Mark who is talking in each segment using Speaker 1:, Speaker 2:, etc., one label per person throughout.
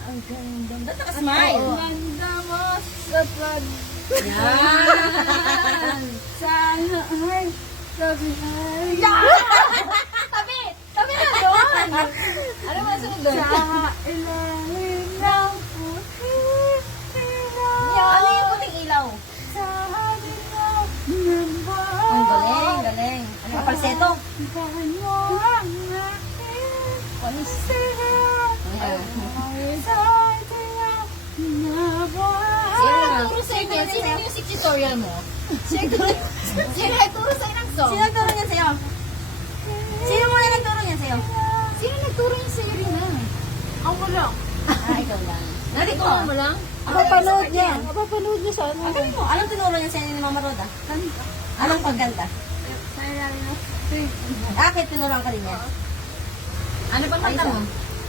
Speaker 1: ang ganda. Ba't nakasmile?
Speaker 2: Ang ganda mo sa pag...
Speaker 1: Yan!
Speaker 2: Sana ay sabi ay...
Speaker 1: Tabi! Tabi na doon! Ano ba sunod doon?
Speaker 2: Sa ilalim ng puting ilaw.
Speaker 1: Ano yung puting ilaw?
Speaker 2: Sa halimaw ng bahay.
Speaker 1: Ang galing, galing. Ano ka, falsetto?
Speaker 2: Ibahan mo ang aking
Speaker 1: Panis.
Speaker 2: sigaw.
Speaker 1: Ayan.
Speaker 2: Ay sa dilaw na buhay.
Speaker 1: Sino nagturo sa'yo? Sino yung music tutorial mo? Sino nagturo sa'yo ng song? Sino nagturo niya sa'yo? Sino muna nagturo niya sa'yo? Sino nagturo niya sa'yo rin na?
Speaker 2: Ako lang.
Speaker 1: Ikaw lang. Narito mo lang?
Speaker 2: Napapanood niya. Napapanood niya sa ano.
Speaker 1: Ang galing mo. Anong tinuro niya sa'yo ni Mama Roda?
Speaker 2: Kanta.
Speaker 1: Anong pagganda?
Speaker 2: Sa ilalim ng puting ilaw.
Speaker 1: Bakit tinuruan ka rin niya? Ano bang kanta mo?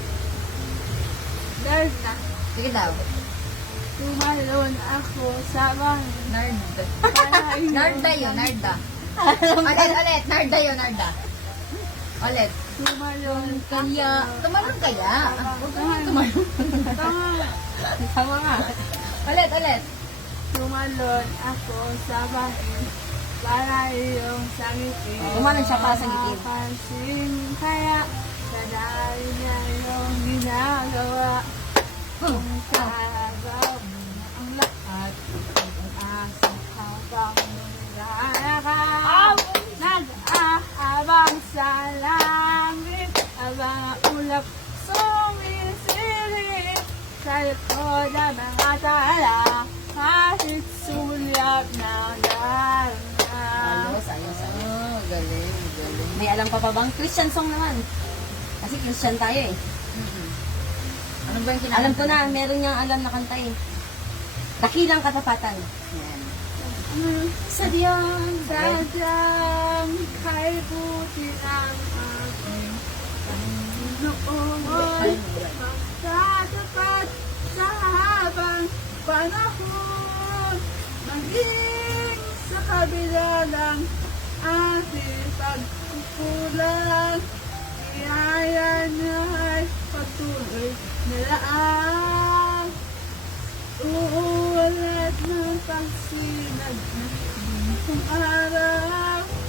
Speaker 2: Dahil na
Speaker 1: Sige daw.
Speaker 2: tumalon ako sa bahay.
Speaker 1: Nard.
Speaker 2: Para
Speaker 1: Narda yun, Narda. Ulit. Narda yun, Narda. Ulit.
Speaker 2: tumalon
Speaker 1: Kaya, tumalon kaya. Huwag ka nga tumalon.
Speaker 2: Tama.
Speaker 1: Tama nga. Ulit.
Speaker 2: Tumalon ako sa bahay para iyong sangitin.
Speaker 1: Tumalon siya para sangitin.
Speaker 2: Mapapansin kaya sa dahil niya iyong ginagawa. Kung kagaw mo na ang lahat, ang asa habang naglalakad. Nag-aabang sa langit, abang ulap sumisilip sa likod ng mga tala, kahit sulyap ng dalan.
Speaker 1: Ayos. Galing. May alam pa bang Christian song naman? Kasi Christian tayo eh. Ano ba yung kinakanta? Alam ko na, meron niyang alam na kanta eh. Dakilang katapatan. Yan. Sadyang
Speaker 2: Sadyang kay buti ang aking Panginoon, magtatapat sa habang panahon, maging sa kabila ng ating pagkukulang, iyaya niya ay patuloy na laang. Uulat ng pagsinag ng araw,